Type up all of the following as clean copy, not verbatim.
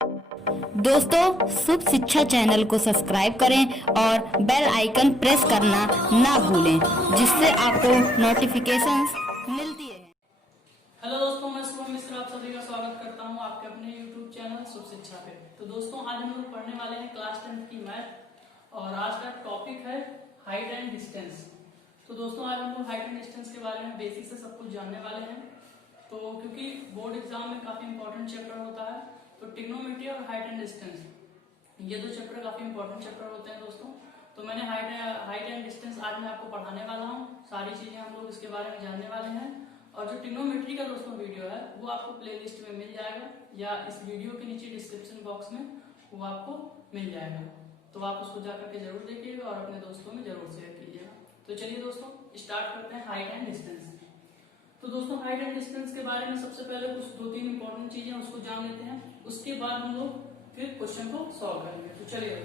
दोस्तों, शुभ शिक्षा चैनल को सब्सक्राइब करें और बेल आइकन प्रेस करना ना भूलें, जिससे आपको नोटिफिकेशंस मिलती है। हेलो दोस्तों, मैं शुभम मिश्र आप सभी का स्वागत करता हूं आपके अपने YouTube चैनल शुभ शिक्षा पे। तो दोस्तों, आज हम लोग पढ़ने वाले हैं क्लास 10 की मैथ और आज का टॉपिक है हाइट एंड डिस्टेंस। तो दोस्तों, आज हम लोग हाइट एंड डिस्टेंस के बारे में बेसिक से सब कुछ जानने वाले हैं। तो क्योंकि बोर्ड एग्जाम में काफी इंपॉर्टेंट चैप्टर होता है, तो ट्रिग्नोमेट्री और हाइट एंड डिस्टेंस ये दो चैप्टर काफी इंपॉर्टेंट चैप्टर होते हैं दोस्तों। तो मैंने हाइट एंड डिस्टेंस आज मैं आपको पढ़ाने वाला हूँ। सारी चीजें हम लोग इसके बारे में जानने वाले हैं। और जो ट्रिग्नोमेट्री का दोस्तों वीडियो है वो आपको प्लेलिस्ट में मिल जाएगा या इस वीडियो के नीचे डिस्क्रिप्शन बॉक्स में वो आपको मिल जाएगा। तो आप उसको जाकर के जरूर देखिएगा और अपने दोस्तों में जरूर शेयर कीजिएगा। तो चलिए दोस्तों, स्टार्ट करते हैं हाइट एंड डिस्टेंस। तो दोस्तों, हाइट एंड डिस्टेंस के बारे में सबसे पहले कुछ 2-3 इंपॉर्टेंट चीजें उसको जान लेते हैं। उसके बाद हम लोग फिर क्वेश्चन को सॉल्व करेंगे। तो चलिए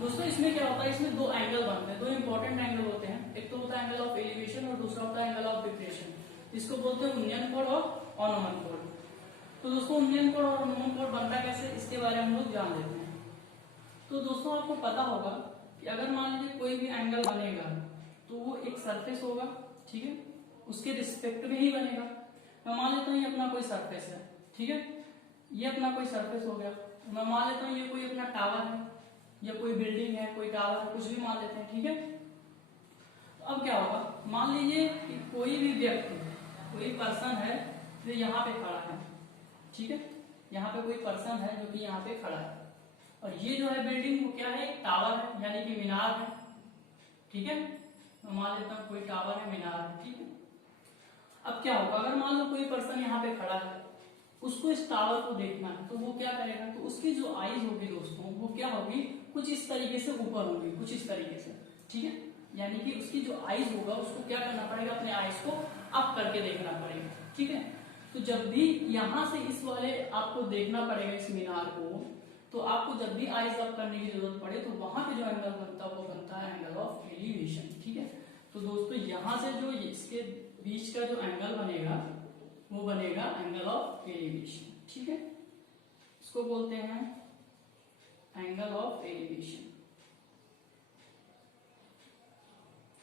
दोस्तों, इसमें क्या होता है, इसमें दो एंगल बनते हैं, दो इंपॉर्टेंट एंगल होते हैं। एक तो होता है एंगल ऑफ एलिवेशन और दूसरा होता है एंगल ऑफ डिप्रेशन। इसको बोलते हैं उन्नयन कोण और अवनमन कोण। तो दोस्तों, उन्नयन कोण और अवनमन कोण बनता कैसे, इसके बारे में हम लोग जान लेते हैं। तो दोस्तों, आपको पता होगा कि अगर मान लीजिए कोई भी एंगल बनेगा तो वो एक सरफेस होगा, ठीक है, उसके रिस्पेक्ट में ही बनेगा। मैं मान लेता हूँ ये अपना कोई सरफेस है, ठीक है, ये अपना कोई सरफेस हो गया। मैं मान लेता हूँ ये कोई अपना टावर है या कोई बिल्डिंग है, कोई टावर है, कुछ भी मान लेते हैं, ठीक है। तो अब क्या होगा, मान लीजिए कि कोई भी व्यक्ति, कोई पर्सन है जो यहाँ पे खड़ा है, ठीक है, यहाँ पे कोई पर्सन है जो कि यहाँ पे खड़ा है और ये जो है बिल्डिंग वो क्या है, एक टावर है यानी कि मीनार है, ठीक है। मैं मान लेता हूँ कोई टावर है, मीनार है, ठीक है। अब क्या होगा, अगर मान लो कोई पर्सन यहाँ पे खड़ा है, उसको इस टावर को देखना है, तो वो क्या करेगा, तो उसकी जो आईज होगी दोस्तों वो क्या होगी, कुछ इस तरीके से ऊपर होगी, कुछ इस तरीके से, ठीक है। यानी कि उसकी जो आईज होगा उसको क्या करना पड़ेगा, अपने आईज को अप करके देखना पड़ेगा, ठीक है। तो जब भी यहां से इस वाले आपको देखना पड़ेगा इस मीनार को, तो आपको जब भी आईज अप करने की जरूरत पड़े तो वहां पे जो एंगल बनता है वो बनता है एंगल ऑफ एलिवेशन, ठीक है। तो दोस्तों, यहां से जो इसके बीच का जो एंगल बनेगा वो बनेगा एंगल ऑफ एलिवेशन, ठीक है। इसको बोलते हैं एंगल ऑफ एलिवेशन,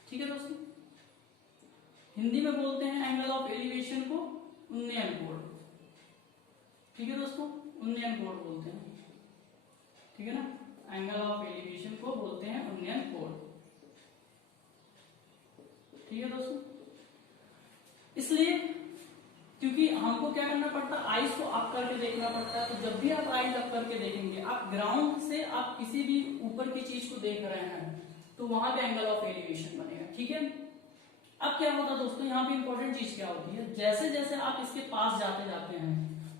ठीक है दोस्तों। हिंदी में बोलते हैं एंगल ऑफ एलिवेशन को उन्नयन कोण, ठीक है दोस्तों, उन्नयन कोण बोलते हैं, ठीक है ना। एंगल ऑफ एलिवेशन को बोलते हैं उन्नयन कोण, ठीक है दोस्तों। इसलिए क्योंकि हमको क्या करना पड़ता है, आईज को अप करके देखना पड़ता है। तो जब भी आप आईज अप करके देखेंगे, आप ग्राउंड से आप किसी भी ऊपर की चीज को देख रहे हैं तो वहां पे एंगल ऑफ एलिवेशन बनेगा, ठीक है। अब क्या होता है दोस्तों, यहाँ पे इंपॉर्टेंट चीज क्या होती है, जैसे जैसे आप इसके पास जाते जाते हैं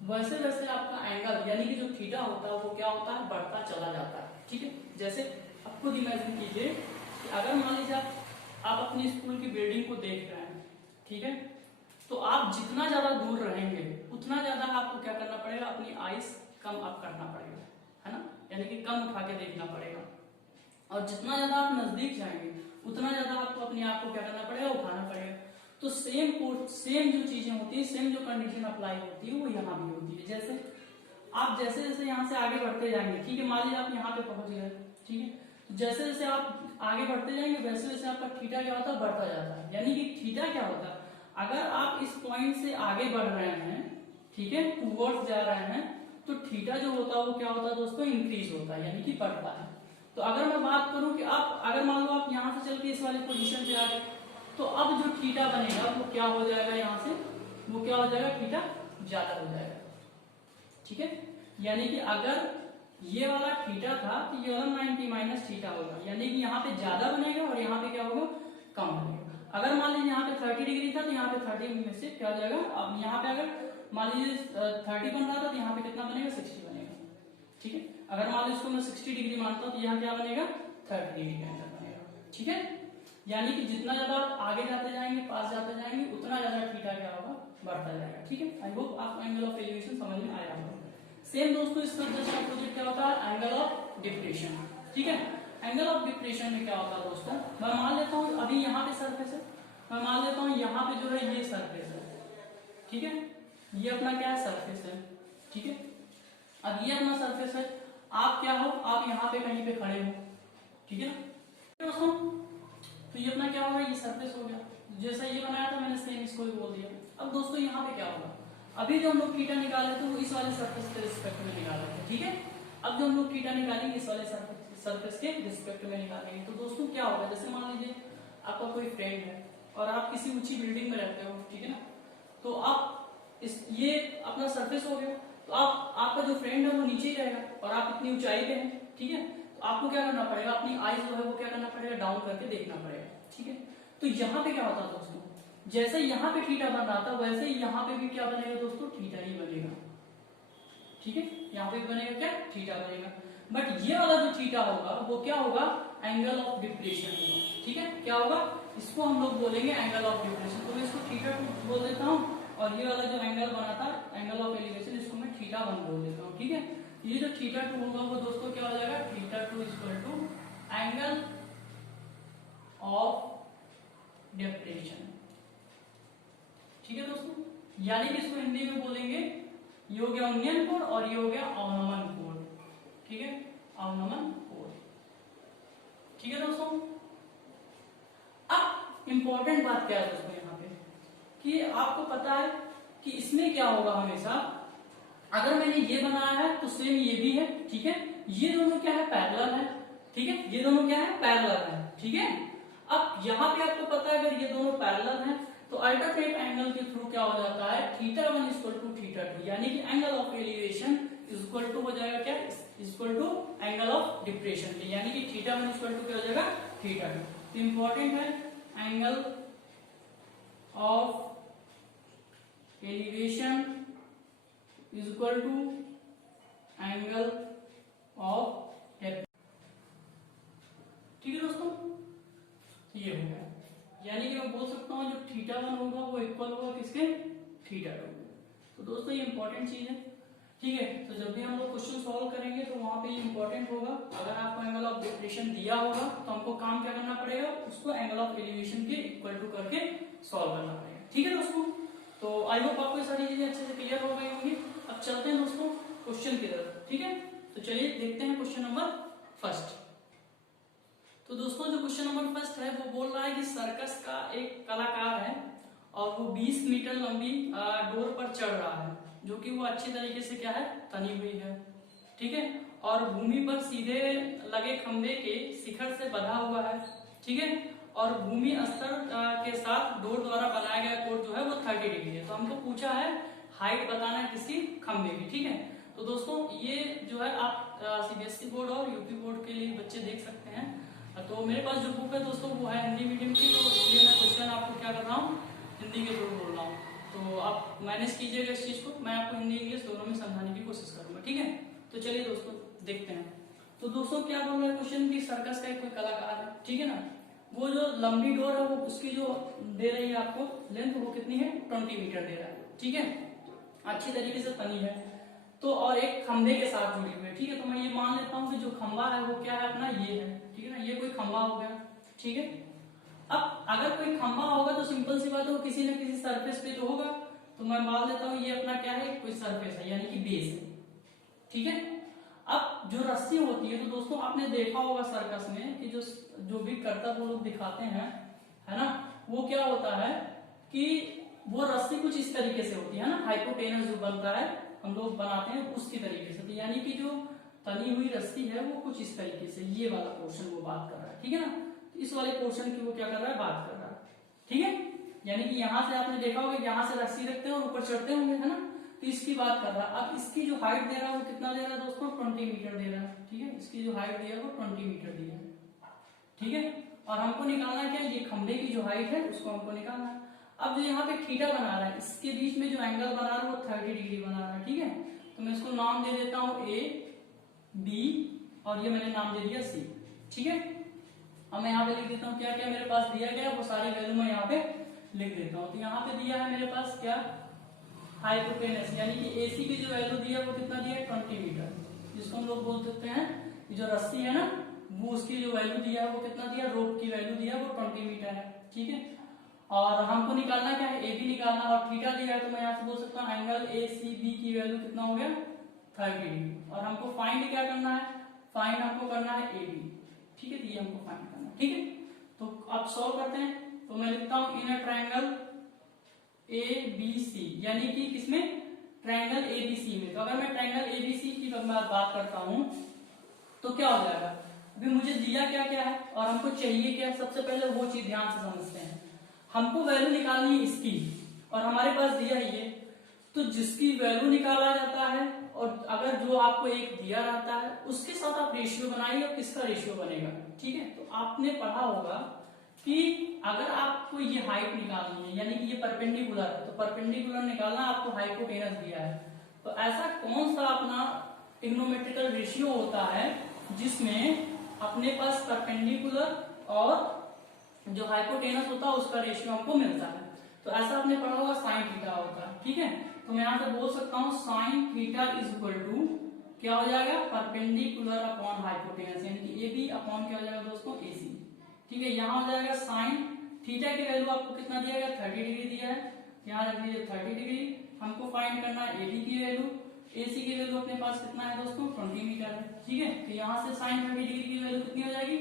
वैसे वैसे आपका एंगल यानी कि जो थीटा होता है वो क्या होता है, बढ़ता चला जाता है, ठीक है। जैसे आप खुद इमेजिन कीजिए कि अगर मान लीजिए आप अपनी स्कूल की बिल्डिंग को देख रहे हैं, ठीक है, तो आप जितना ज्यादा दूर रहेंगे उतना ज्यादा आपको क्या करना पड़ेगा, अपनी आईज कम अप करना पड़ेगा, है ना, यानी कि कम उठा के देखना पड़ेगा। और जितना ज्यादा आप नजदीक जाएंगे उतना ज्यादा आपको अपने आप को क्या करना पड़ेगा, उठाना पड़ेगा। तो सेम जो चीजें होती है, सेम जो कंडीशन अप्लाई होती है वो यहाँ भी होती है। जैसे आप जैसे जैसे यहाँ से आगे बढ़ते जाएंगे, ठीक है, मान लीजिए आप यहाँ पे पहुंच गए, ठीक है, तो जैसे जैसे आप आगे बढ़ते जाएंगे वैसे वैसे आपका थीटा क्या होता है, बढ़ता जाता है। यानी कि थीटा क्या होता है, अगर आप इस पॉइंट से आगे बढ़ रहे हैं, ठीक है, टूवर्ड्स जा रहे हैं, तो थीटा जो होता है वो क्या होता है दोस्तों, इंक्रीज होता है, यानी कि बढ़ता है। तो अगर मैं बात करूं कि आप अगर मान लो आप यहां से चल के इस वाले पोजीशन पे आ गए, तो अब जो थीटा बनेगा वो क्या हो जाएगा, यहां से वो क्या हो जाएगा, थीटा ज्यादा हो जाएगा, ठीक है। यानी कि अगर ये वाला थीटा था तो ये वाला 90 माइनस थीटा होगा, यानी कि यहाँ पे ज्यादा बनेगा और यहाँ पे क्या होगा, कम बनेगा। अगर मान लीजिए यहाँ पे 30 डिग्री था तो यहाँ पे 30 में से क्या हो जाएगा, अब यहाँ पे अगर मान लीजिए 30 बन रहा था तो यहाँ पे कितना बनेगा, 60 बनेगा, ठीक है। अगर मान लीजिए इसको मैं 60 डिग्री मानता हूँ तो यहाँ क्या बनेगा, 30 डिग्री का एंगल बनेगा, ठीक है। यानी कि जितना ज्यादा आप आगे जाते जाएंगे, पास जाते जाएंगे, उतना ज्यादा थीटा क्या होगा, बढ़ता जाएगा, ठीक है। आई होप आपको एंगल ऑफ एलिवेशन समझ में आया होगा। सेम दोस्तों इसका जस्ट अपोजिट क्या होता है, एंगल ऑफ डिप्रेशन, ठीक है। एंगल ऑफ डिप्रेशन में क्या होता है दोस्तों, मैं मान लेता हूँ अभी यहाँ पे सरफेस है, मैं मान लेता हूँ यहाँ पे जो है ये सरफेस है, ठीक है, ये अपना क्या है, सरफेस है, ठीक है। अब ये अपना सरफेस है, आप क्या हो, आप यहाँ पे कहीं पे खड़े हो, ठीक है ना दोस्तों। तो ये अपना क्या होगा, ये सरफेस हो गया, जैसा ये बनाया था मैंने सेम इसको भी बोल दिया। अब दोस्तों यहाँ पे क्या होगा, अभी जो हम लोग थीटा निकाले थे वो इस वाले सरफेस के रिस्पेक्ट में निकाले थे, ठीक है। अब जो हम लोग थीटा निकालेंगे इस वाले सरफेस के रिस्पेक्ट में निकालेंगे। तो दोस्तों क्या होगा, जैसे मान लीजिए आपका कोई फ्रेंड है और आप किसी ऊंची बिल्डिंग में रहते हो, ठीक है ना। तो आप ये अपना सरफेस हो गया, तो आपका जो फ्रेंड है वो नीचे ही रहेगा और आप इतनी ऊंचाई पे हैं, ठीक है। तो आपको क्या करना पड़ेगा, अपनी आईज जो है वो क्या करना पड़ेगा, डाउन करके देखना पड़ेगा, ठीक है। तो यहाँ पे क्या होता है दोस्तों, जैसे यहाँ पे थीटा बन रहा था वैसे ही यहाँ पे भी क्या बनेगा दोस्तों, थीटा ही बनेगा, ठीक है। यहाँ पे बनेगा क्या, थीटा बनेगा। बट ये वाला जो थीटा होगा वो क्या होगा, एंगल ऑफ डिप्रेशन होगा, ठीक है। क्या होगा, इसको हम लोग बोलेंगे एंगल ऑफ डिप्रेशन। तो मैं इसको थीटा 2 बोल देता हूँ, और ये वाला जो एंगल बना था एंगल ऑफ एलिवेशन, इसको मैं थीटा 1 बोल देता हूँ, ठीक है। ये जो थीटा 2 होगा वो दोस्तों क्या हो जाएगा, theta 2 equal to angle of depression, ठीक है दोस्तों। यानी कि इसको हिंदी में बोलेंगे, ये हो गया उन्नयन कोण और ये हो गया अवनमन कोण, ठीक है, अवनमन कोण, ठीक है दोस्तों। अब इंपॉर्टेंट बात क्या है दोस्तों यहाँ पे, कि आपको पता है कि इसमें क्या होगा, हमेशा अगर मैंने ये बनाया है तो सेम ये भी है, ठीक है। ये दोनों क्या है, पैरेलल है, ठीक है। ये दोनों क्या है, पैरेलल है, ठीक है। अब यहाँ पे आपको पता है अगर ये दोनों पैरेलल हैं तो अल्टरनेट एंगल के थ्रू क्या हो जाता है, थीटा 1 इक्वल टू थीटा 2, यानी कि angle of elevation equal to हो जाएगा क्या, equal to angle of depression के, यानी कि थीटा 1 इक्वल टू क्या हो जाएगा, थीटा 2। तो इंपॉर्टेंट है angle of elevation equal to angle of depression, ठीक है दोस्तों। ये हो गया, यानी कि मैं बोल सकता हूँ जो थीटा 1 होगा वो इक्वल होगा किसके, थीटा 2। तो दोस्तों ये इंपॉर्टेंट चीज है, ठीक है। तो जब भी हम लोग क्वेश्चन सॉल्व करेंगे तो वहां पे ये इंपॉर्टेंट होगा, अगर आपको एंगल ऑफ डिप्रेशन दिया होगा तो हमको काम क्या करना पड़ेगा, उसको एंगल ऑफ एलिवेशन के इक्वल टू करके सॉल्व करना पड़ेगा, ठीक है दोस्तों। तो आई होप आपको ये सारी चीजें अच्छे से क्लियर हो गई होंगी। अब चलते हैं दोस्तों क्वेश्चन की तरफ, ठीक है। तो चलिए देखते हैं क्वेश्चन नंबर फर्स्ट। तो दोस्तों जो क्वेश्चन नंबर फर्स्ट है वो बोल रहा है कि सर्कस का एक कलाकार है और वो 20 मीटर लंबी डोर पर चढ़ रहा है, जो कि वो अच्छी तरीके से क्या है, तनी हुई है, ठीक है। और भूमि पर सीधे लगे खंबे के शिखर से बंधा हुआ है, ठीक है। और भूमि स्तर के साथ डोर द्वारा बनाया गया कोण जो है वो 30 डिग्री है। तो हमको पूछा है हाइट बताना है किसी खंबे की, ठीक है। तो दोस्तों ये जो है आप सीबीएसई बोर्ड और यूपी बोर्ड के लिए बच्चे देख सकते हैं। तो मेरे पास जो बुक है दोस्तों वो है हिंदी मीडियम की, तो इसलिए मैं क्वेश्चन आपको क्या कर रहा हूँ, हिंदी के थ्रू बोल रहा हूँ। तो आप मैनेज कीजिएगा इस चीज को, मैं आपको हिंदी इंग्लिश दोनों में समझाने की कोशिश करूंगा, ठीक है। तो चलिए दोस्तों देखते हैं। तो दोस्तों क्या बोल रहा है क्वेश्चन की, सर्कस का एक कोई कलाकार है, ठीक है ना। वो जो लंबी डोर है वो उसकी जो दे रही है आपको लेंथ, वो कितनी है, 20 मीटर दे रहा है, ठीक है। अच्छी तरीके से तनी है, तो और एक खंबे के साथ जुड़ी हुई है, ठीक है। तो मैं ये मान लेता हूँ कि जो खंबा है वो क्या है अपना, ये है, ठीक है ना। ये कोई खंबा हो गया, ठीक है। अब अगर कोई खंबा होगा तो सिंपल सी बात है वो किसी न किसी सरफेस पे तो होगा, तो मैं मान लेता हूँ ये अपना क्या है, कोई सरफेस है, यानी कि बेस है, ठीक है। अब जो रस्सी होती है, तो दोस्तों आपने देखा होगा सर्कस में कि जो भी करतब वो लोग दिखाते हैं, है ना, वो क्या होता है कि वो रस्सी कुछ इस तरीके से होती है ना, हाइपोटेनस जो बनता है हम लोग बनाते हैं उसकी तरीके से। तो यानी कि जो तनी हुई रस्सी है वो कुछ इस तरीके से, ये वाला पोर्शन वो बात कर रहा है, ठीक है ना। तो इस वाले पोर्शन की वो क्या कर रहा है, बात कर रहा है, ठीक है। यानी कि यहाँ से आपने देखा होगा, यहाँ से रस्सी रखते हैं और ऊपर चढ़ते होंगे, है ना। तो इसकी बात कर रहा है। अब इसकी जो हाइट दे रहा है वो कितना दे रहा है दोस्तों, 20 मीटर दे रहा है, ठीक है। इसकी जो हाइट दिया है वो 20 मीटर दी है, ठीक है। और हमको निकालना है क्या, ये खंबे की जो हाइट है उसको हमको निकालना है। अब जो यहाँ पे थीटा बना रहा है, इसके बीच में जो एंगल बना रहा है वो 30 डिग्री बना रहा है, ठीक है। तो मैं इसको नाम दे देता हूँ ए बी और ये मैंने नाम दे दिया सी, ठीक है। अब मैं यहाँ पे लिख देता हूँ क्या क्या मेरे पास दिया गया वो सारी वैल्यू मैं यहाँ पे लिख देता हूँ। तो यहाँ पे दिया है मेरे पास क्या, हाइपोटेनस, यानी कि एसी की जो वैल्यू दिया वो कितना दिया है, 20 मीटर, जिसको हम लोग बोल सकते हैं जो रस्सी है ना वो उसकी जो वैल्यू दिया है वो कितना दिया, रोप की वैल्यू दिया वो 20 मीटर है, ठीक है। और हमको निकालना क्या है, ए बी निकालना, और थीटा दिया है तो मैं यहाँ से बोल सकता हूँ एंगल ए सी बी की वैल्यू कितना हो गया, 30 डिग्री। और हमको फाइंड क्या करना है, फाइंड हमको करना है ए बी, ठीक है, तो ये हमको फाइंड करना है, ठीक है। तो अब सॉल्व करते हैं, तो मैं लिखता हूं इन a triangle A B C, यानी कि किसमें, ट्रायंगल ए बी सी में। तो अगर मैं ट्रायंगल ए बी सी की बात करता हूं तो क्या हो जाएगा, अभी मुझे दिया क्या क्या है और हमको चाहिए क्या, सबसे पहले वो चीज ध्यान से समझते हैं। हमको वैल्यू निकालनी है इसकी और हमारे पास दिया ही है, तो जिसकी वैल्यू निकाला जाता है और अगर जो आपको एक दिया रहता है उसके साथ आप रेशियो बनाइए, और किसका रेशियो बनेगा, ठीक है। तो आपने पढ़ा होगा कि अगर आपको ये हाइट निकालनी है, यानी कि ये परपेंडिकुलर है, तो परपेंडिकुलर निकालना आपको हाइपोटेनस दिया है, तो ऐसा कौन सा अपना ट्रिग्नोमेट्रिकल रेशियो होता है जिसमें अपने पास परपेंडिकुलर और जो हाइपोटेनस होता है उसका रेशियो हमको मिलता है। तो ऐसा आपने पढ़ा होगा साइन थीटा होता है, ठीक है। तो मैं यहां से बोल सकता हूं sine theta is equal to क्या हो जाएगा, परपेंडिकुलर अपॉन हाइपोटेनस, यानी कि ए बी अपॉन क्या हो जाएगा दोस्तों, ए सी, ठीक है। यहाँ हो जाएगा साइन थीटा की वैल्यू आपको कितना दिया गया, 30 डिग्री दिया है, यहाँ रख दीजिए 30 डिग्री। हमको फाइंड करना है ए बी की वैल्यू, एसी की वैल्यू अपने पास कितना है दोस्तों, 20 मीटर है, ठीक है। तो यहाँ से साइन 30 डिग्री की वैल्यू कितनी हो जाएगी,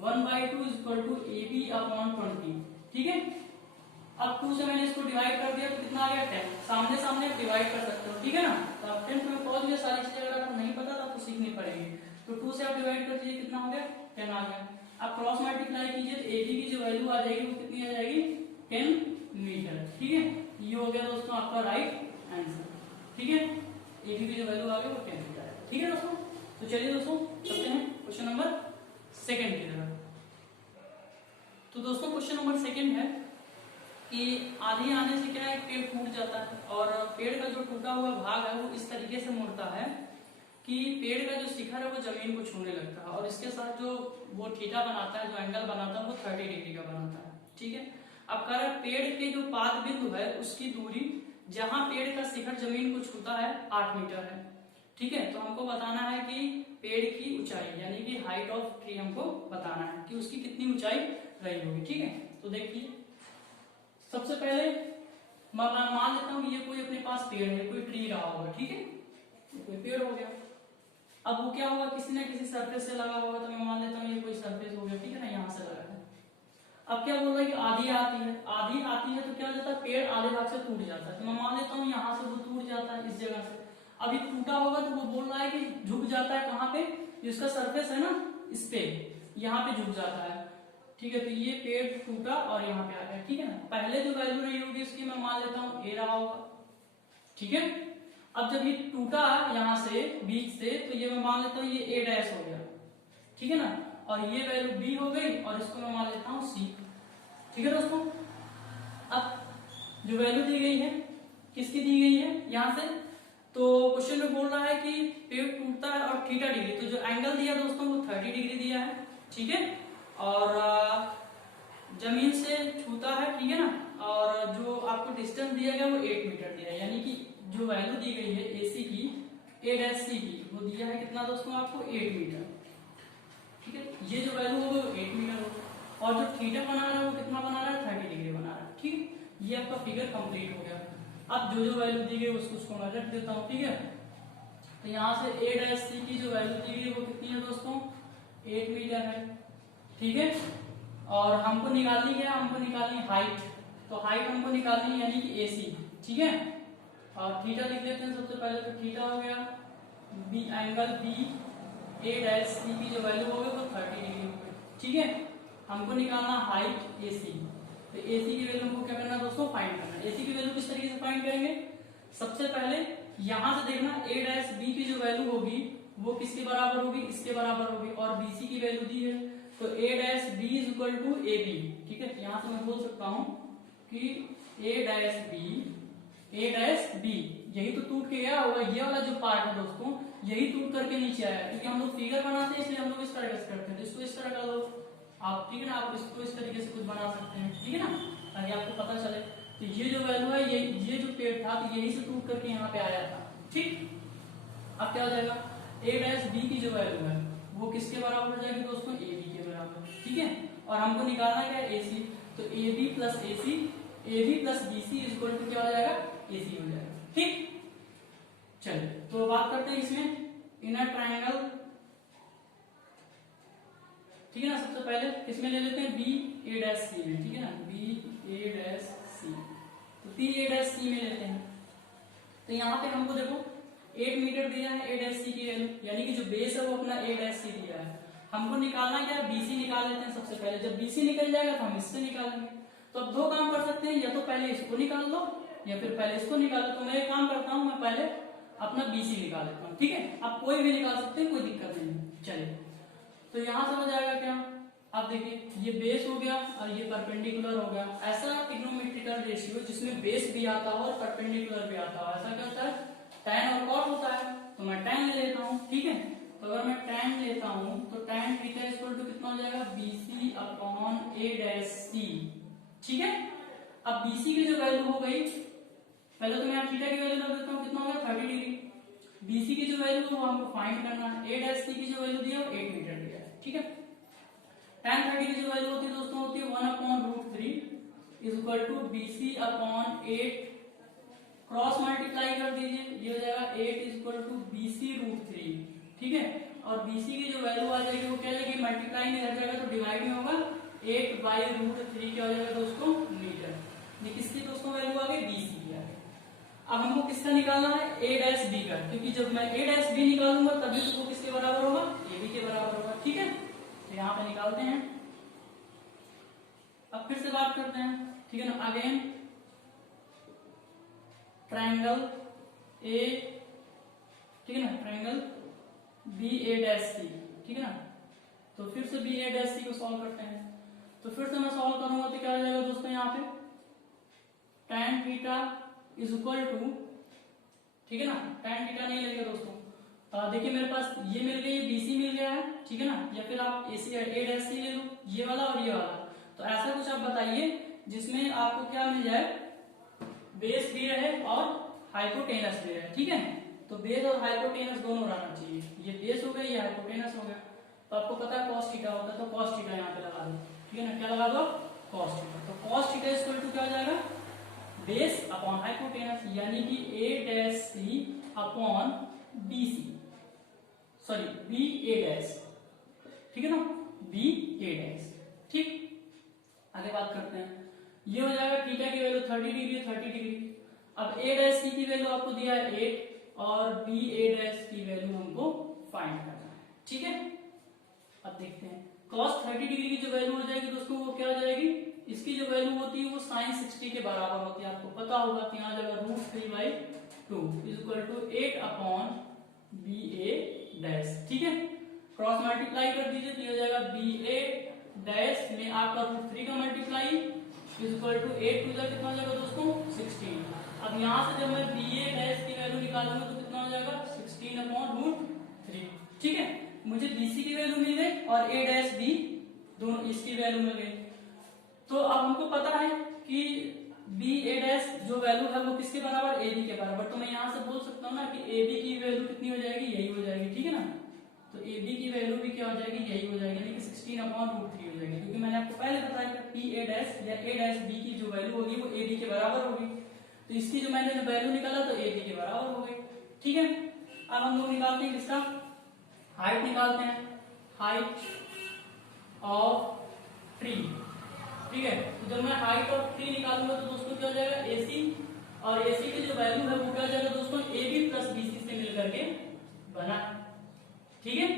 1/2 is equal to A B upon 20, ठीक है। अब 2 से मैंने इसको डिवाइड कर दिया तो कितना आ गया, 10। सामने सामने डिवाइड कर सकते हो, ठीक है ना। तो आप 10 में पहुंच गए, सारी चीजें अगर आपको नहीं पता था तो सीखनी पड़ेगी। तो 2 से आप डिवाइड कर दीजिए, कितना हो गया, 10 आ गया। आप क्रॉस मल्टीप्लाई कीजिए तो ए बी की जो वैल्यू आ जाएगी वो कितनी आ जाएगी, 10 मीटर, ठीक है। ये हो गया दोस्तों आपका राइट आंसर, ठीक है। ए बी की जो वैल्यू आ गई वो 10 मीटर है, ठीक है दोस्तों। तो चलिए दोस्तों चलते हैं क्वेश्चन नंबर 2 की तरफ। तो दोस्तों क्वेश्चन नंबर 2 है कि आंधी आने से क्या है, पेड़ टूट जाता है और पेड़ का जो टूटा हुआ भाग है वो इस तरीके से मुड़ता है कि पेड़ का जो शिखर है वो जमीन को छूने लगता है, और इसके साथ जो वो थीटा बनाता है, जो एंगल बनाता है वो 30 डिग्री का बनाता है, ठीक है। अब कह रहा है पेड़ के जो पाद बिंदु है उसकी दूरी जहां पेड़ का शिखर जमीन को छूता है 8 मीटर है, ठीक है। तो हमको बताना है कि पेड़ की ऊंचाई, यानी कि हाइट ऑफ ट्री हमको बताना है कि उसकी कितनी ऊंचाई रही होगी, ठीक है। तो देखिए सबसे पहले मैं मान लेता हूँ कि ये कोई अपने पास पेड़ है, कोई ट्री रहा होगा, ठीक है, कोई पेड़ हो गया। अब वो क्या होगा, किसी ना किसी सरफेस से लगा होगा, तो मैं मान लेता हूँ ये कोई सरफेस हो गया, ठीक है ना, यहाँ से लगा है। अब क्या बोल रहा है कि आधी आती है, आधी आती है तो क्या हो जाता है, पेड़ आधे भाग से टूट जाता है, तो मैं मान लेता हूँ यहाँ से वो टूट जाता है इस जगह से। अभी टूटा होगा तो वो बोल रहा है कि झुक जाता है कहाँ पे, जिसका सरफेस है ना इस पे, यहाँ पे झुक जाता है, ठीक है। तो ये पेड़ टूटा और यहाँ पे आ गया, ठीक है ना। पहले जो वैल्यू रही होगी उसकी मैं मान लेता हूँ ए रहा होगा, ठीक है। अब जब ये टूटा यहाँ से बीच से, तो ये मैं मान लेता हूँ ये ए डैश हो गया, ठीक है ना, और ये वैल्यू बी हो गई और इसको मैं मान लेता हूँ सी, ठीक है दोस्तों। अब जो वैल्यू दी गई है किसकी दी गई है यहाँ से, तो क्वेश्चन में बोल रहा है कि पेड़ टूटता है और थीटा डिग्री, तो जो एंगल दिया दोस्तों वो 30 डिग्री दिया है, ठीक है, और जमीन से छूता है, ठीक है ना, और जो आपको डिस्टेंस दिया गया वो 8 मीटर दिया है, यानी कि जो वैल्यू दी गई है एसी की, ए डैश सी की, वो दिया है कितना दोस्तों आपको 8 मीटर, ठीक है। ये जो वैल्यू होगी वो 8 मीटर होगी, और जो थीटा बना रहा है वो कितना बना रहा है, 30 डिग्री बना रहा है, ठीक है। ये आपका फिगर कंप्लीट हो गया। अब जो जो वैल्यू दी गई उसको मैं रख देता हूँ, ठीक है। तो यहाँ से ए डैश सी की जो वैल्यू दी गई वो कितनी है दोस्तों, 8 मीटर है, ठीक है। और हमको निकालनी क्या है, हमको निकालनी हाइट, तो हाइट हमको निकालनी है यानी कि एसी, ठीक है। और थीटा लिख लेते हैं सबसे पहले, तो थीटा हो गया बी एंगल बी ए डैश सी की जो वैल्यू होगी वो 30 डिग्री होगी, ठीक है। हमको निकालना हाइट एसी, तो एसी की वैल्यू हमको क्या करना है दोस्तों, फाइंड करना है। एसी की वैल्यू किस तरीके से फाइंड करेंगे, सबसे पहले यहां से देखना ए डैश बी की जो वैल्यू होगी वो किसके बराबर होगी, इसके बराबर होगी, और बीसी की वैल्यू दी है तो a dash b is equal to A b, ठीक है। यहां से मैं बोल सकता हूं कि ए डैश बी यही तो टूट के गया होगा, ये वाला जो पार्ट है दोस्तों यही टूट करके नीचे आया, क्योंकि हम लोग फिगर बनाते हैं इसलिए हम लोग इस तरह से करते हैं। तो इसको इस तरह कर लो आप, ठीक है ना, आप इसको इस तरीके से कुछ बना सकते हैं, ठीक है ना, ताकि आपको पता चले। तो ये जो वैल्यू है ये जो पेड़ था तो यही से टूट करके यहाँ पे आया था, ठीक। अब क्या हो जाएगा, ए डैश बी की जो वैल्यू है वो किसके बराबर हो जाएगी दोस्तों, ए बी के बराबर, ठीक है। और हमको निकालना क्या है, ए सी, तो A B plus A B plus B C is equal to क्या हो जाएगा, ए सी हो जाएगा, ठीक। चलिए तो बात करते हैं इसमें इनर ट्रायंगल, ठीक है ना। सबसे पहले किसमें ले लेते हैं, बी ए डैश सी में, ठीक है ना, बी ए डैश सी, तो बी ए डैश सी में लेते हैं। तो यहाँ पे हमको देखो 8 मीटर दिया है ए डैश सी की वैल्यू, यानी कि जो बेस है वो अपना ए डैश सी दिया है। हमको निकालना क्या है, बीसी निकाल लेते हैं सबसे पहले। जब बीसी निकल जाएगा तो हम इससे निकालेंगे। तो अब दो काम कर सकते हैं, या तो पहले इसको निकाल लो या फिर पहले इसको निकाल लो। तो मैं एक काम करता हूँ, मैं पहले अपना बीसी निकाल लेता हूँ, ठीक है। आप कोई भी निकाल सकते हैं, कोई दिक्कत नहीं। चलिए तो यहाँ समझ आएगा क्या, अब देखिए ये बेस हो गया और ये परपेंडिकुलर हो गया। ऐसा ट्रिग्नोमेट्रिकल रेशियो जिसमें बेस भी आता हो और परपेंडिकुलर भी आता हो, ऐसा क्या होता है, tan और cot होता है। तो मैं tan ले लेता हूँ, ठीक है। तो अगर मैं tan लेता हूँ तो tan थीटा इक्वल टू कितना हो जाएगा, BC upon A dash C, ठीक है। अब BC की जो वैल्यू हो गई, पहले तो मैं यहाँ थीटा की वैल्यू लगा देता हूँ, कितना हो गया 30 डिग्री। BC की जो वैल्यू है वो हमको फाइंड करना है। A डैश C की जो वैल्यू दी है वो 8 मीटर दिया है, ठीक है। tan 30 की जो वैल्यू होती है दोस्तों होती है 1/√3 is equal to BC upon 8, cross multiply कर दीजिए, ये हो जाएगा 8 इज इक्वल टू BC√3, ठीक है। और BC की जो वैल्यू आ जाएगी वो क्या जाएगी, मल्टीप्लाई नहीं रह जाएगा तो डिवाइड में होगा, 8/√3 क्या हो जाएगा दोस्तों, मीटर। ये किसकी दोस्तों वैल्यू आ गई, BC की आ गई। अब हमको किसका निकालना है, A डैश B का, क्योंकि जब मैं A डैश B निकालूंगा तभी तो वो किसके बराबर होगा, AB के बराबर होगा, ठीक है। तो यहाँ पे निकालते हैं। अब फिर से बात करते हैं, ठीक है ना। अगेन ट्रायंगल A, ठीक है ना, ट्रायंगल बी ए डैश सी, ठीक है ना। तो फिर से बी ए डैश सी को सॉल्व करते हैं। तो फिर से मैं सॉल्व करूंगा तो क्या हो जाएगा दोस्तों, यहाँ पे tan theta is equal to, ठीक है ना, tan थीटा नहीं लगेगा दोस्तों। देखिए मेरे पास ये मिल गई, BC मिल गया है, ठीक है ना। या फिर आप ए डैश सी ले लो, ये वाला और ये वाला। तो ऐसा कुछ आप बताइए जिसमें आपको क्या मिल जाए, बेस भी रहे और हाइपोटेनस भी रहे, ठीक है। तो बेस और हाइपोटेनस दोनों रहना चाहिए। ये बेस हो गया, ये हाइपोटेनस हो गया। तो आपको पता है cos थीटा होता है, तो cos थीटा यहाँ पे लगा दो, ठीक है ना। क्या लगा दो, cos थीटा। तो cos थीटा इक्वल टू क्या हो जाएगा, बेस अपॉन हाइपोटेनस, यानी कि A dash C upon BC, sorry B A dash, ठीक है ना, B A डैश, ठीक। आगे बात करते हैं। ये हो जाएगा थीटा की वैल्यू 30 डिग्री, 30 डिग्री। अब A डैश C की वैल्यू आपको दिया है 8 और B A डैश की वैल्यू हमको फाइंड करना है, ठीक है। अब देखते हैं cos 30 डिग्री की जो वैल्यू हो जाएगी दोस्तों वो क्या हो जाएगी, इसकी जो वैल्यू होती है वो sin 60 के बराबर होती है। आपको पता होगा कि यहाँ जाएगा √3/2 is equal to 8 upon BA dash, ठीक है। क्रॉस मल्टीप्लाई कर दीजिए तो ये हो जाएगा BA डैश में आपका √3 का multiply is equal to 8 two कितना हो जाएगा दोस्तों, 16। अब यहाँ से जब मैं BA डैश की वैल्यू निकालूंगा तो कितना हो जाएगा, 16/√3, ठीक है। मुझे BC की वैल्यू मिल गई और A डैश B दोनों इसकी वैल्यू मिल गई। तो अब हमको पता है कि B A डैश जो वैल्यू है वो किसके बराबर, AB के बराबर। तो मैं यहाँ से बोल सकता हूँ ना कि AB की वैल्यू कितनी हो जाएगी, यही हो जाएगी, ठीक है ना। तो AB की वैल्यू भी क्या हो जाएगी, यही हो जाएगी, यानी कि 16/√3 हो जाएगी। क्योंकि मैंने आपको पहले बताया कि P A डैश या A डैश B की जो वैल्यू होगी वो AB के बराबर होगी। तो इसकी जो मैंने वैल्यू निकाला तो AB के बराबर हो गई, ठीक है। अब हम लोग निकालते हैं किसका, हाइट निकालते हैं, हाइट ऑफ ट्री, ठीक है। तो जब मैं हाइट ऑफ ट्री निकालूंगा तो दोस्तों क्या हो जाएगा, AC, और AC की जो वैल्यू है वो क्या हो जाएगा दोस्तों, AB प्लस BC से मिलकर के बना, ठीक है।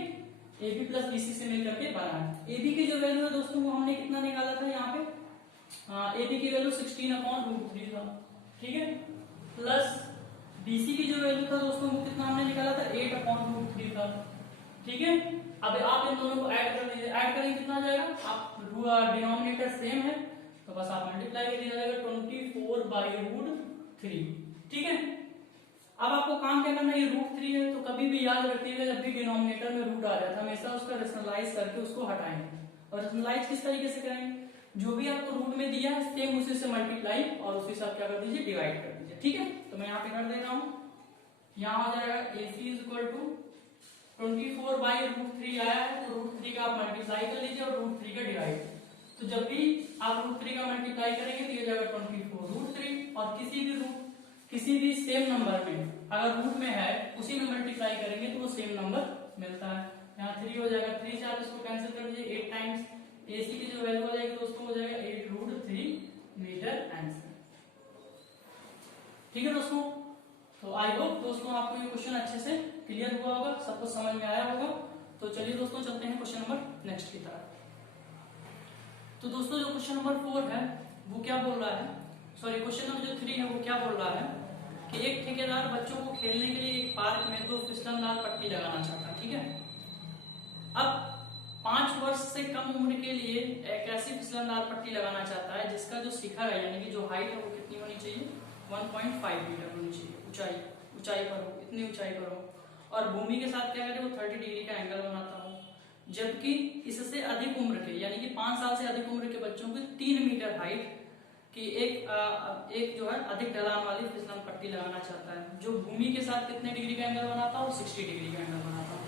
AB प्लस BC से मिलकर के बना है। AB की जो वैल्यू है दोस्तों वो हमने कितना निकाला था यहाँ पे, AB की वैल्यू 16/√3 था, ठीक है। प्लस BC की जो वैल्यू था दोस्तों वो कितना हमने निकाला था, 8/√3 था, ठीक है। अब आप इन दोनों को ऐड कर लीजिए, ऐड करेंगे कितना आ जाएगा, आप डिनोमिनेटर सेम है तो बस आप मल्टीप्लाई कर दिया जाएगा 24/√3, ठीक है। अब आपको काम क्या करना है, ये √3 है तो कभी भी याद रखिएगा जब भी डिनोमिनेटर में रूट आ जाता है हमेशा उसका रेशनलाइज करके उसको हटाएंगे। और रेशनलाइज किस तरीके से करेंगे, जो भी आपको रूट में दिया है सेम उसी से मल्टीप्लाई और उसी से आप क्या कर दीजिए, डिवाइड कर दीजिए, ठीक है। तो मैं यहाँ पे कर दे रहा हूँ, यहाँ हो जाएगा AC इज इक्वल टू 24/√3 आया है तो √3 का आप मल्टीप्लाई कर लीजिए और √3 का डिवाइड। तो जब भी आप √3 का मल्टीप्लाई करेंगे तो ये जाएगा 24√3 और किसी भी सेम नंबर में अगर रूट में है उसी में मल्टीप्लाई करेंगे तो वो सेम नंबर मिलता है। यहाँ 3 हो जाएगा, 3 से आप इसको कैंसिल कर दीजिए, 8 टाइम्स AC की जो वैल्यू हो जाएगी दोस्तों हो जाएगा 8√3 मीटर आंसर। ठीक है दोस्तों, तो आई होप दोस्तों आपको ये क्वेश्चन अच्छे से क्लियर हुआ होगा, सब कुछ समझ में आया होगा। तो चलिए दोस्तों चलते हैं क्वेश्चन नंबर नेक्स्ट की तरफ। तो दोस्तों जो क्वेश्चन नंबर 4 है वो क्या बोल रहा है, सॉरी क्वेश्चन नंबर जो 3 है वो क्या बोल रहा है कि एक ठेकेदार बच्चों को खेलने के लिए एक पार्क में 2 फिसलनदार पट्टी लगाना चाहता है। ठीक है, अब 5 वर्ष से कम उम्र के लिए एक ऐसी फिसलनदार पट्टी लगाना चाहता है जिसका जो शिखर है यानी कि जो हाइट है वो कितनी होनी चाहिए, 1.5 मीटर होनी चाहिए, ऊंचाई पर हो, इतनी ऊंचाई पर हो, और भूमि के साथ क्या करे वो 30 डिग्री का एंगल बनाता हो, जबकि इससे अधिक उम्र के यानी कि 5 साल से अधिक उम्र के बच्चों को 3 मीटर हाइट की एक जो है अधिक ढलान वाली फिसलन पट्टी लगाना चाहता है जो भूमि के साथ कितने डिग्री का एंगल बनाता हो, 60 डिग्री का एंगल बनाता हो।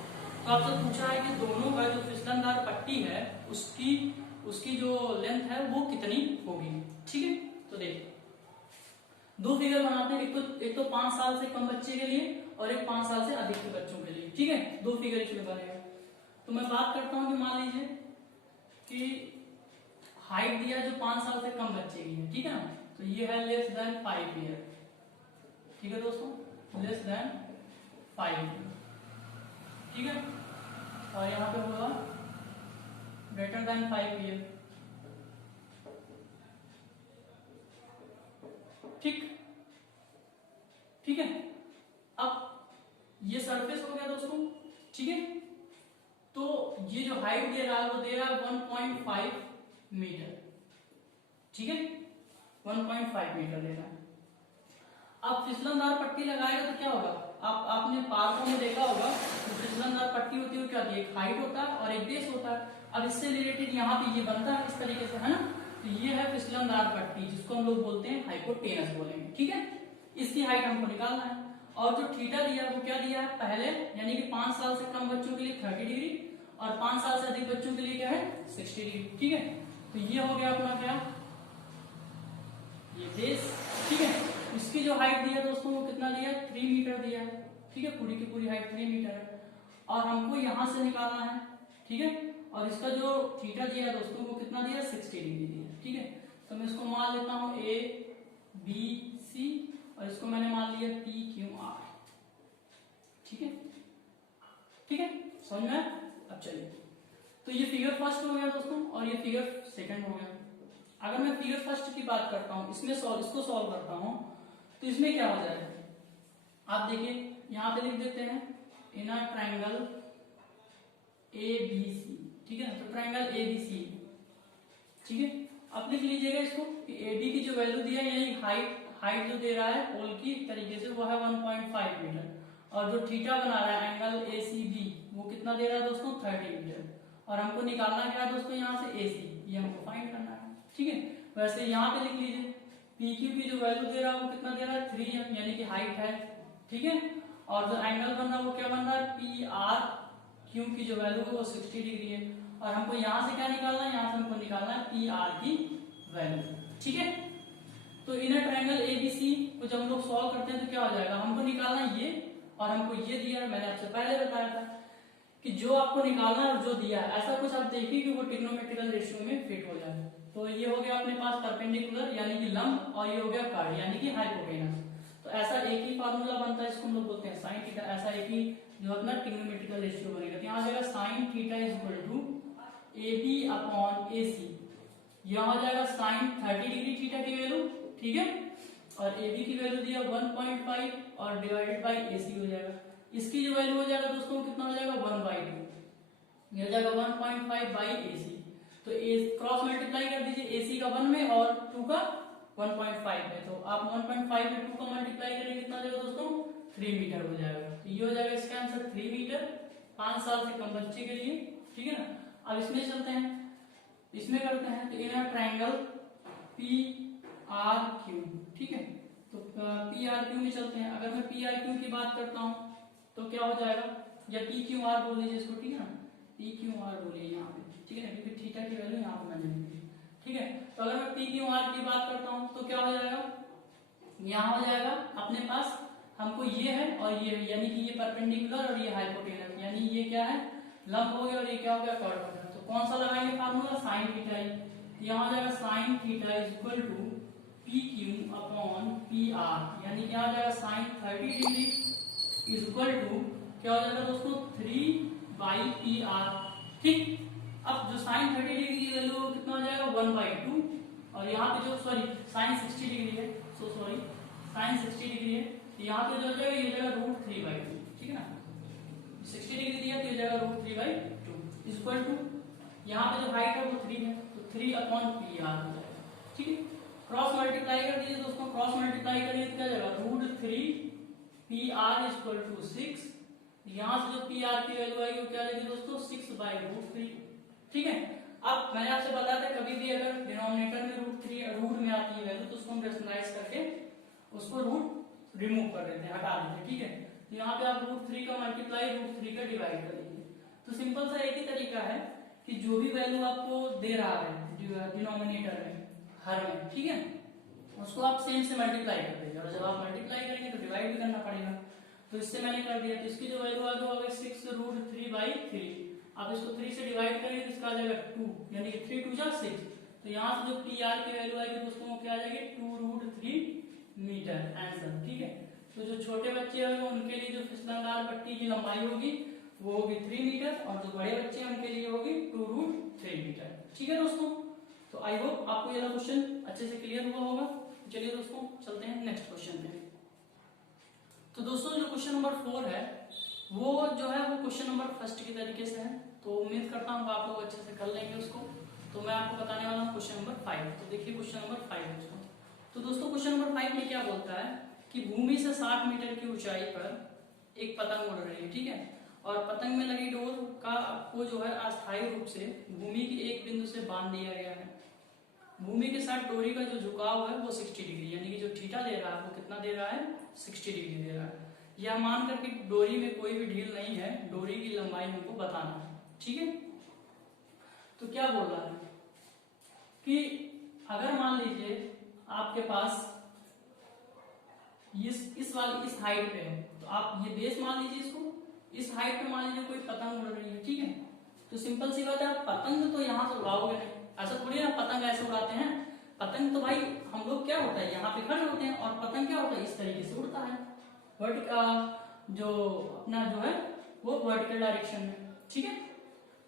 तो आपसे पूछा है कि दोनों का जो फिसलनदार पट्टी है उसकी जो लेंथ है वो कितनी होगी। ठीक है, तो देखिए 2 फिगर बनाते हैं, एक तो 5 साल से कम बच्चे के लिए और एक 5 साल से अधिक के बच्चों के लिए। ठीक है, 2 फिगर इसमें बनेगा। तो मैं बात करता हूं कि मान लीजिए कि हाइट दिया जो 5 साल से कम बच्चे की है। ठीक है ना, तो ये है लेस देन 5 ईयर। ठीक है दोस्तों, लेस देन 5 ईयर। ठीक है, और यहाँ पे होगा ग्रेटर देन 5 ईयर। ठीक है, अब ये सरफेस हो गया दोस्तों। ठीक है, तो ये जो हाइट दे रहा है वो दे रहा है 1.5 मीटर। ठीक है, 1.5 मीटर दे रहा है। अब फिसलनदार पट्टी लगाएगा तो क्या होगा, आपने पार्कों में देखा होगा तो फिसलनदार पट्टी होती है क्या होती है, एक हाइट होता है और एक बेस होता है। अब इससे रिलेटेड यहाँ पे ये बनता है इस तरीके से, है ना। तो ये है फिसलनदार पट्टी जिसको हम लोग बोलते हैं हाइपोटेनस बोलेंगे। ठीक है, इसकी हाइट हमको निकालना है और जो थीटा दिया है वो क्या दिया है पहले, यानी कि 5 साल से कम बच्चों के लिए 30 डिग्री और 5 साल से अधिक बच्चों के लिए क्या है 60 डिग्री। ठीक है, तो ये हो गया अपना क्या, ये बेस। ठीक है, इसकी जो हाइट दिया दोस्तों वो कितना दिया, 3 मीटर दिया है। ठीक है, पूरी की पूरी हाइट 3 मीटर है और हमको यहां से निकालना है। ठीक है, और इसका जो थीटा दिया है दोस्तों वो कितना दिया, 60 डिग्री दिया। ठीक है, तो मैं इसको मान लेता हूं ABC और इसको मैंने मान लिया PQR। ठीक है, ठीक है, समझ में। अब चलिए, तो ये फिगर फर्स्ट हो गया दोस्तों और ये फिगर सेकंड हो गया। अगर मैं फिगर फर्स्ट की बात करता हूं, इसको सॉल्व करता हूं तो इसमें क्या हो जाएगा, आप देखिए यहां पे लिख देते हैं इनर ट्रायंगल ABC। ठीक है, तो ट्रायंगल ABC। ठीक है, अब लिख लीजिएगा इसको कि AB की जो वैल्यू दी है यानी हाइट जो दे रहा है पोल की एक तरीके से वो है 1.5 मीटर और जो थीटा बना रहा है एंगल ACB वो कितना दे रहा है दोस्तों, 30 मीटर। और हमको निकालना क्या है दोस्तों, यहाँ से AC, ये हमको फाइंड करना है। ठीक है, वैसे यहाँ पे लिख लीजिए PQ की जो वैल्यू दे रहा है वो कितना दे रहा है, 3m यानी कि हाइट है। ठीक है, और जो एंगल बन रहा है वो क्या बन रहा है, PRQ की जो वैल्यू है वो 60 डिग्री है और हमको यहाँ से क्या निकालना है, यहाँ से हमको निकालना है PR की वैल्यू। ठीक है, तो इनर ट्रायंगल ABC को जब हम लोग सॉल्व करते हैं तो क्या हो जाएगा, हमको निकालना ये और हमको ये दिया है, मैंने आपसे पहले बताया था कि जो आपको निकालना है और जो दिया है ऐसा कुछ आप देखिए कि वो ट्रिग्नोमेट्रिकल रेशियो में फिट हो जाए। तो ये हो गया अपने पास परपेंडिकुलर यानी कि लंब और ये हो गया कार्ड यानी कि हाइपोटेनस। तो ऐसा एक ही फार्मूला बनता है, इसको हम लोग बोलते हैं साइन थीटा। ऐसा एक ही जो अपना ट्रिग्नोमेट्रिकल रेशियो बनेगा, तो यहाँ आ जाएगा sine theta is equal to AB upon AC। यहाँ हो जाएगा साइन 30 डिग्री थीटा की वैल्यू। ठीक है, और AB की वैल्यू दिया 1.5 और डिवाइडेड बाई AC हो जाएगा। इसकी जो वैल्यू हो जाएगा दोस्तों कितना हो जाएगा, 1/2। ये हो जाएगा 1.5 बाई AC। तो क्रॉस मल्टीप्लाई कर दीजिए, AC का 1 में और 2 का 1.5 में। तो आप 1.5 में 2 का मल्टीप्लाई करेंगे कितना हो जाएगा दोस्तों, 3 मीटर हो जाएगा। तो ये हो जाएगा इसका आंसर 3 मीटर 5 साल से कम बच्चे के लिए। ठीक है ना, अब इसमें चलते हैं, इसमें करते हैं तो इनर ट्रायंगल PRQ। ठीक है, तो PRQ में चलते हैं। अगर मैं PRQ की बात करता हूं तो क्या हो जाएगा, या PQR बोल दीजिए इसको। ठीक है ना, PQR बोलिए यहाँ पे। ठीक है ना, क्योंकि थीटा की वैल्यू यहाँ पे मैंने लिखी। ठीक है, तो अगर मैं PQR की बात करता हूं तो क्या हो जाएगा, यहाँ हो जाएगा अपने पास हमको ये है और ये है, यानी कि ये परपेंडिकुलर और ये हाइपोटेनस, यानी ये क्या है लंब हो गया और ये क्या हो गया कर्व हो गया। तो कौन सा लगाएंगे फार्मूला साइन थीटा ही, यहाँ आ जाएगा sine theta is equal to P Q upon P R, यानी क्या हो जाएगा sine 30 degree is equal to क्या हो जाएगा दोस्तों 3/PR। ठीक, अब जो साइन 30 डिग्री की वैल्यू कितना हो जाएगा 1/2, और यहाँ पे जो सॉरी साइन 60 डिग्री है, सो सॉरी साइन 60 डिग्री है, यहाँ पे जो हो जाएगा ये जाएगा √3/2, ठीक है ना, 60 डिग्री दिया तो ये जाएगा √3/2 इज इक्वल टू यहाँ पे जो हाइट है वो 3 है तो 3/PR हो जाएगा। ठीक है, क्रॉस मल्टीप्लाई कर दीजिए दोस्तों, क्रॉस मल्टीप्लाई करिए तो क्या जाएगा √3PR इज इक्वल टू 6, यहाँ से जो PR की वैल्यू आएगी वो क्या आएगी दोस्तों 6/√3। ठीक है, अब मैंने आपसे बताया था कभी भी अगर डिनोमिनेटर में रूट में आती है वैल्यू तो उसको हम रेशनलाइज करके उसको रूट रिमूव कर देते हैं, हटा देते हैं। ठीक है, तो यहाँ पे आप √3 का मल्टीप्लाई √3 का डिवाइड कर दीजिए। तो सिंपल सा एक ही तरीका है कि जो भी वैल्यू आपको दे रहा है डिनोमिनेटर में हर में, ठीक है, उसको आप सेम से मल्टीप्लाई कर दीजिए, और जब आप मल्टीप्लाई करेंगे तो डिवाइड भी करना पड़ेगा। तो इससे मैंने कर दिया, तो इसकी जो वैल्यू आ गई 6√3/3, आप इसको 3 से डिवाइड करेंगे तो इसका आ जाएगा 2, यानी कि 3 2 जा 6, तो यहाँ से जो PR की वैल्यू आएगी दोस्तों वो क्या आ जाएगी 2√3 मीटर आंसर। ठीक है, तो जो छोटे बच्चे हैं उनके लिए जो फिसलनदार पट्टी की लंबाई होगी वो होगी 3 मीटर, और जो बड़े बच्चे हैं उनके लिए होगी 2√3 मीटर। ठीक है दोस्तों, तो आई होप आपको ये क्वेश्चन अच्छे से क्लियर हुआ होगा। चलिए दोस्तों चलते हैं नेक्स्ट क्वेश्चन पे। तो दोस्तों जो क्वेश्चन नंबर 4 है वो जो है वो क्वेश्चन नंबर फर्स्ट की तरीके से है, तो उम्मीद करता हूँ आप लोग अच्छे से कर लेंगे उसको। तो मैं आपको बताने वाला हूँ क्वेश्चन नंबर 5। तो देखिए क्वेश्चन नंबर 5 दोस्तों, तो दोस्तों क्वेश्चन नंबर 5 में क्या बोलता है कि भूमि से 60 मीटर की ऊंचाई पर एक पतंग उड़ रही है। ठीक है, और पतंग में लगी डोर का को जो है अस्थायी रूप से भूमि के एक बिंदु से बांध दिया गया है। भूमि के साथ डोरी का जो झुकाव है वो 60 डिग्री, यानी कि जो थीटा दे रहा है वो कितना दे रहा है 60 डिग्री दे रहा है। यह मानकर कि डोरी में कोई भी ढील नहीं है, डोरी की लंबाई हमको बताना है। ठीक है, तो क्या बोल रहा है कि अगर मान लीजिए आपके पास इस वाली इस हाइट पे है, तो आप ये बेस मान लीजिए, इसको इस हाइट पे मान लीजिए कोई पतंग उड़ रही है। ठीक है, तो सिंपल सी बात है, आप पतंग तो यहाँ से उड़ाओगे नहीं, ऐसा थोड़ी ना पतंग ऐसे उड़ाते हैं। पतंग तो भाई हम लोग क्या होता है यहाँ पे खड़े होते हैं, और पतंग क्या होता है इस तरीके से उड़ता है, जो अपना जो है वो वर्टिकल डायरेक्शन में। ठीक है,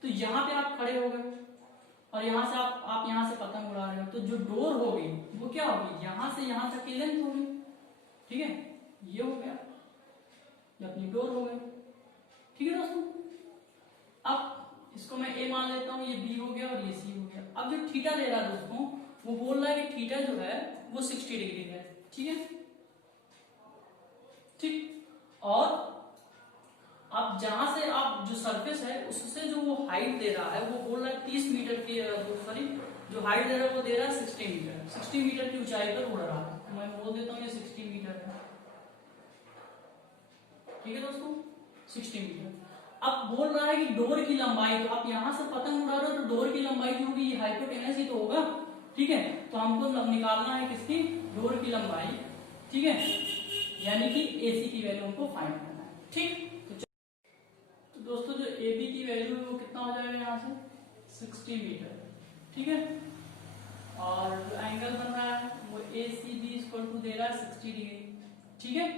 तो यहाँ पे आप खड़े हो गए और यहाँ से आप यहाँ से पतंग उड़ा रहे हो, तो जो डोर होगी वो क्या होगी यहाँ से यहाँ तक की लेंथ होगी। ठीक है, ये हो गया, ये अपनी डोर हो गई। ठीक है दोस्तों, अब इसको मैं A मान लेता हूँ, ये B हो गया और ये C हो गया। अब जो थीटा दे रहा है दोस्तों वो बोल रहा है कि थीटा जो है वो 60 डिग्री है। ठीक है, ठीक, और अब जहां से आप जो सरफेस है उससे जो वो हाइट दे रहा है वो बोल रहा है 30 मीटर की, सॉरी जो हाइट दे रहा है वो दे रहा है 60 मीटर, 60 मीटर की ऊंचाई पर उड़ रहा है। मैं बोल देता हूँ ये 60 मीटर है। ठीक है दोस्तों, 60 मीटर। अब बोल रहा है कि डोर की लंबाई, तो आप यहां से पतंग उड़ा रहे हो तो डोर की लंबाई जो होगी ये हाइपोटेनस ही तो होगा। ठीक है, तो हमको निकालना है किसकी, डोर की लंबाई। ठीक है, यानी कि AC की वैल्यू हमको फाइंड करना है। ठीक, तो दोस्तों जो AB की वैल्यू है वो कितना हो जाएगा यहाँ से 60 मीटर। ठीक है, और जो एंगल बन रहा है वो ACB इक्वल टू दे रहा है 60 डिग्री। ठीक है,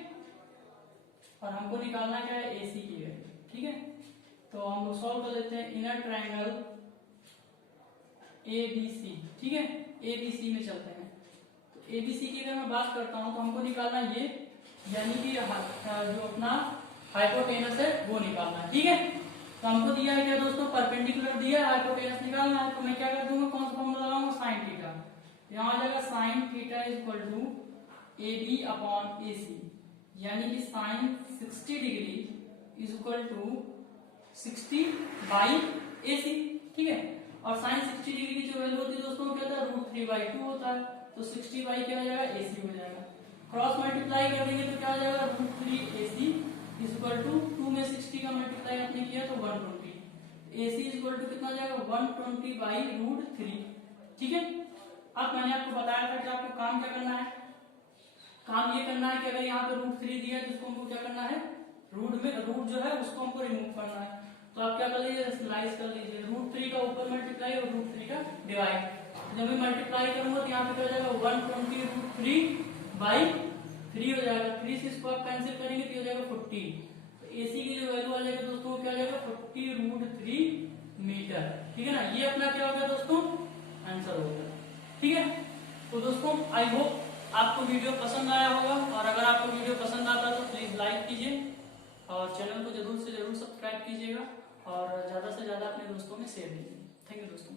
और हमको निकालना क्या है AC की वैल्यू। ठीक है, तो हम लोग सॉल्व कर लेते हैं। इनर ट्रायंगल ABC, ठीक है, ABC में चलते हैं। तो ABC की अगर मैं बात करता हूं तो हमको निकालना ये, यानी कि जो अपना हाइपोटेनस है वो निकालना है। ठीक है, तो हमको दिया है क्या दोस्तों, परपेंडिकुलर दिया है, हाइपोटेनस निकालना है। तो मैं क्या कर दूंगा, कौन सा फॉर्मूला लगाऊंगा, साइन थीटा। यहाँ आ जाएगा sine theta is equal to AB upon AC, यानी कि sine 60 degree is equal to 60/AC। ठीक है, और साइन 60 डिग्री की जो वैल्यू होती है दोस्तों क्या होता है √3/2 होता है, तो 60 बाई क्या हो जाएगा AC हो जाएगा। क्रॉस मल्टीप्लाई कर देंगे तो क्या हो जाएगा √3AC इज इक्वल टू 2 में 60 का मल्टीप्लाई आपने किया तो 120, AC इज इक्वल टू कितना जाएगा 120/√3। ठीक है, अब मैंने आपको बताया था कि आपको काम क्या करना है, काम ये करना है कि अगर यहाँ पे √3 दिया है तो इसको हमको क्या करना है, रूट जो है उसको हमको रिमूव करना है। तो आप क्या कर लीजिए, रेशनलाइज कर लीजिए, √3 का ऊपर मल्टीप्लाई और √3 का डिवाइड। जब मैं मल्टीप्लाई करूंगा तो यहाँ पे क्या हो जाएगा 120√3/3 हो जाएगा। 3 से इसको आप कैंसिल करेंगे तो हो जाएगा 40। तो AC की जो वैल्यू आ जाएगा दोस्तों क्या आ जाएगा 40√3 मीटर। ठीक है ना, ये अपना क्या हो गया दोस्तों, आंसर हो गया। ठीक है, तो दोस्तों आई होप आपको वीडियो पसंद आया होगा, और अगर आपको वीडियो पसंद आता है तो प्लीज लाइक कीजिए और चैनल को जरूर से जरूर सब्सक्राइब कीजिएगा और ज्यादा से ज्यादा अपने दोस्तों में शेयर कीजिए। थैंक यू दोस्तों।